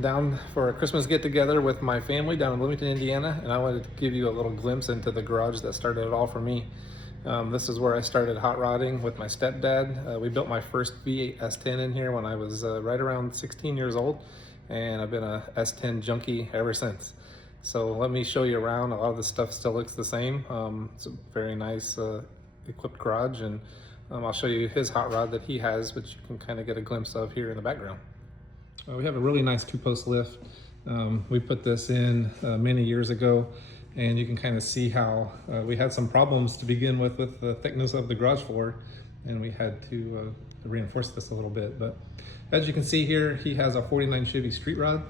down for a Christmas get-together with my family down in Bloomington, Indiana, and I wanted to give you a little glimpse into the garage that started it all for me. This is where I started hot rodding with my stepdad. We built my first V8 S10 in here when I was right around 16 years old, and I've been a S10 junkie ever since. So let me show you around. A lot of this stuff still looks the same. It's a very nice equipped garage, and I'll show you his hot rod that he has, which you can kind of get a glimpse of here in the background. We have a really nice two-post lift. We put this in many years ago, and you can kind of see how we had some problems to begin with the thickness of the garage floor, and we had to reinforce this a little bit. But as you can see here, he has a 49 Chevy street rod.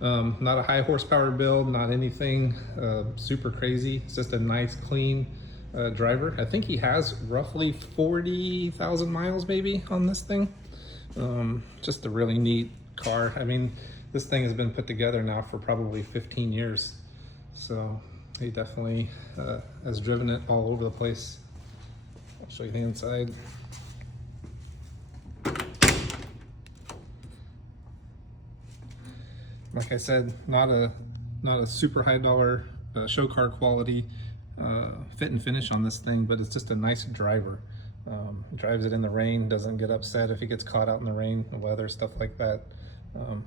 Not a high horsepower build, not anything super crazy. It's just a nice, clean driver. I think he has roughly 40,000 miles maybe on this thing. Just a really neat car. I mean, this thing has been put together now for probably 15 years. So he definitely has driven it all over the place. I'll show you the inside. Like I said, not a super high dollar show car quality fit and finish on this thing, but it's just a nice driver. Drives it in the rain, doesn't get upset if he gets caught out in the rain, the weather, stuff like that.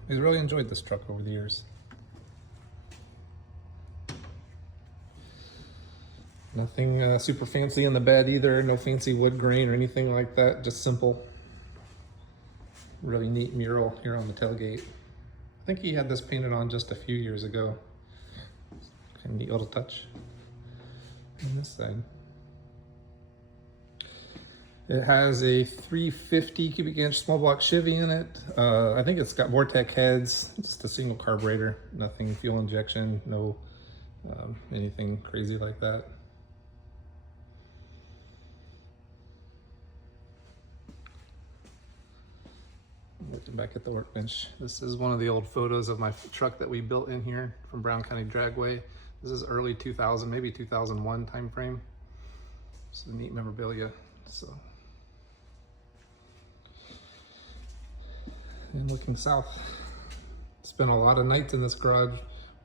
He's really enjoyed this truck over the years. Nothing super fancy in the bed either, no fancy wood grain or anything like that, just simple. Really neat mural here on the tailgate. I think he had this painted on just a few years ago. Kind of neat little touch. On this side. It has a 350 cubic inch small block Chevy in it. I think it's got Vortec heads, just a single carburetor, nothing fuel injection, no anything crazy like that. Looking back at the workbench. This is one of the old photos of my truck that we built in here from Brown County Dragway. This is early 2000, maybe 2001 time frame. It's a neat memorabilia. So. And looking south, spent a lot of nights in this garage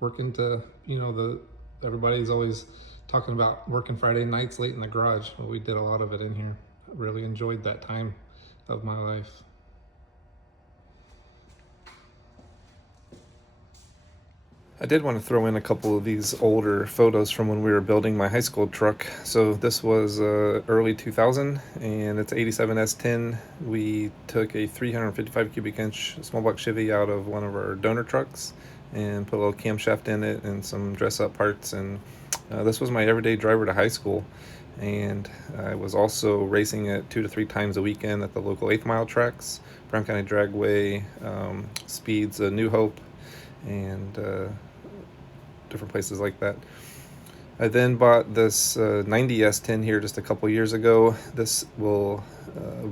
working to, you know, everybody's always talking about working Friday nights late in the garage. Well, we did a lot of it in here. I really enjoyed that time of my life. I did want to throw in a couple of these older photos from when we were building my high school truck. So this was early 2000, and it's 87 S10. We took a 355 cubic inch small block Chevy out of one of our donor trucks and put a little camshaft in it and some dress up parts. And this was my everyday driver to high school. And I was also racing it 2 to 3 times a weekend at the local 8th mile tracks, Brown County Dragway, Speeds, New Hope, and different places like that. I then bought this 90 S10 here just a couple years ago. This will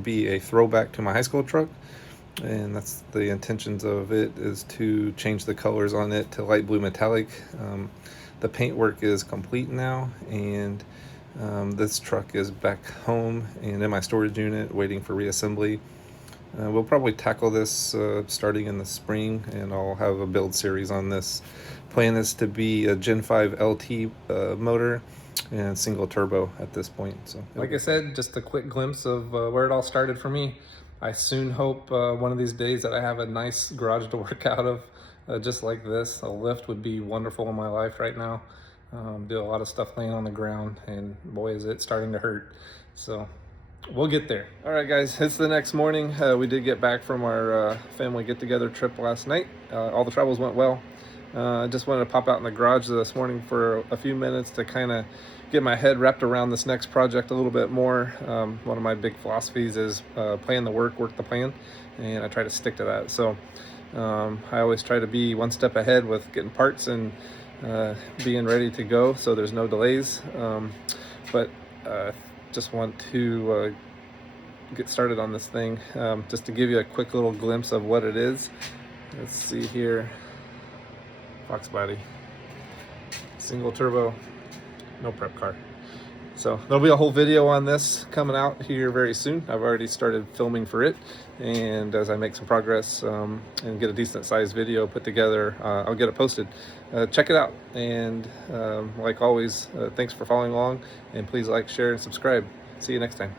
be a throwback to my high school truck, and that's the intentions of it, is to change the colors on it to light blue metallic. The paint work is complete now, and this truck is back home and in my storage unit waiting for reassembly. We'll probably tackle this starting in the spring, and I'll have a build series on this. Plan is to be a Gen 5 LT motor and single turbo at this point. So, like I said, just a quick glimpse of where it all started for me. I soon hope one of these days that I have a nice garage to work out of, just like this. A lift would be wonderful in my life right now. Do a lot of stuff laying on the ground, and boy is it starting to hurt. So we'll get there. All right, guys, it's the next morning. We did get back from our family get-together trip last night. All the travels went well. I just wanted to pop out in the garage this morning for a few minutes to kind of get my head wrapped around this next project a little bit more. One of my big philosophies is plan the work the plan, and I try to stick to that. So I always try to be one step ahead with getting parts and being ready to go, so there's no delays. But just want to get started on this thing. Just to give you a quick little glimpse of what it is. Let's see here. Fox body, single turbo, no prep car. So there'll be a whole video on this coming out here very soon. I've already started filming for it, and as I make some progress and get a decent sized video put together, I'll get it posted. Check it out, and like always, thanks for following along, and please like, share, and subscribe. See you next time.